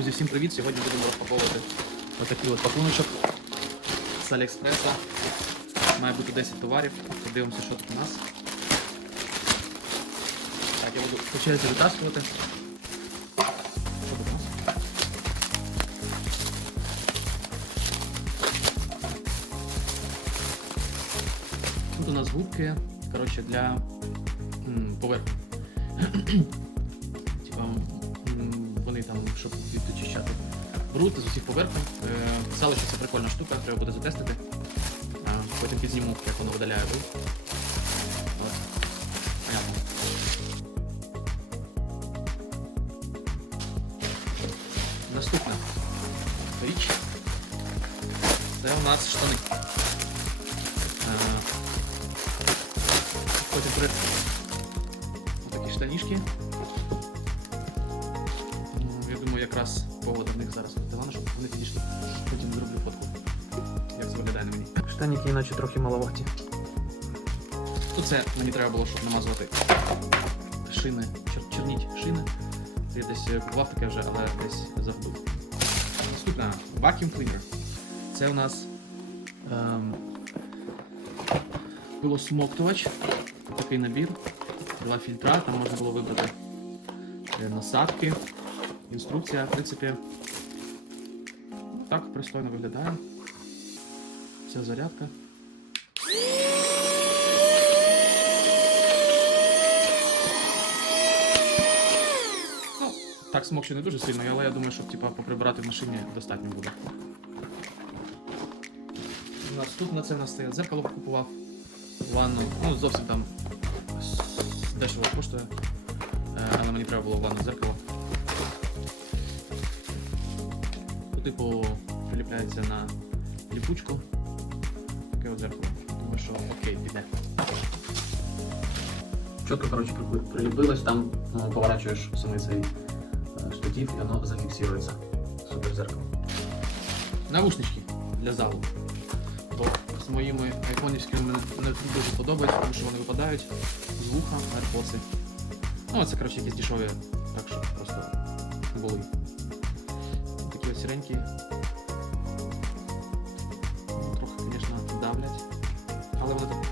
Друзі, всім привіт! Сьогодні будемо розпаковувати отакий от пакуночок з Аліекспреса. Має бути 10 товарів. Подивимося, що тут у нас. Так, я буду по черзі витаскувати. Що тут у нас? Тут у нас губки, коротше, для поверхні. Вони там, щоб відчищати бруд з усіх поверхень. Е, Писали, що це прикольна штука, треба буде затестити. Потім підзніму, як воно видаляє бруд. Наступна річ. Це у нас штани. Е, Потім при... Отакі штанішки. Якраз погода в них зараз Головне, щоб вони підійшли. Потім зроблю фотку. Як це виглядає на мені. Штаніки іначе трохи маловаті. Тут це мені треба було, щоб намазувати шини, чер- черніть шини. Це я десь е, купував таке вже, але десь забув. Наступна Vacuum Cleaner. Це у нас ем, пилосмоктувач. Такий набір. Два фільтра, там можна було вибрати е, насадки. Інструкція, в принципі, так пристойно виглядає. Вся зарядка. Ну, так смокче не дуже сильно, але я думаю, що типа, поприбирати в машині достатньо буде. Наступне це в нас стоять зеркало купував. Ванну. Ну, зовсім там дешево коштує. Е, Але мені треба було ванну зеркало. Типу приліпляється на ліпучку. Таке от зеркало. Думаю, що окей, піде. Чітко, коротше, приліпилось, там ну, поворачуєш саме цей е, штатив і воно зафіксується. Супер зеркало. Наушнички для залу. Бо з моїми айфонівськими мене не дуже подобається, тому що вони випадають з вуха, AirPods. Ну, це, коротше, якісь дешеві, так що просто були. Сіренькі. Трохи, звісно, давлять. Але вони так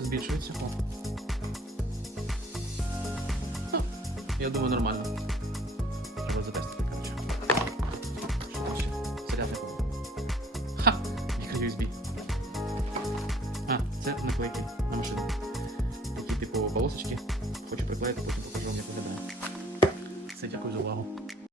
збільшуються. О. Ну, я думаю, нормально. Треба затестити, коротше. Що там ще? Зарядник. Ха! Мікро-USB. А, це наклейки на машину. Такі типу полосочки. Хочу приклеїти, потім покажу вам, як виглядає. Все, дякую за увагу.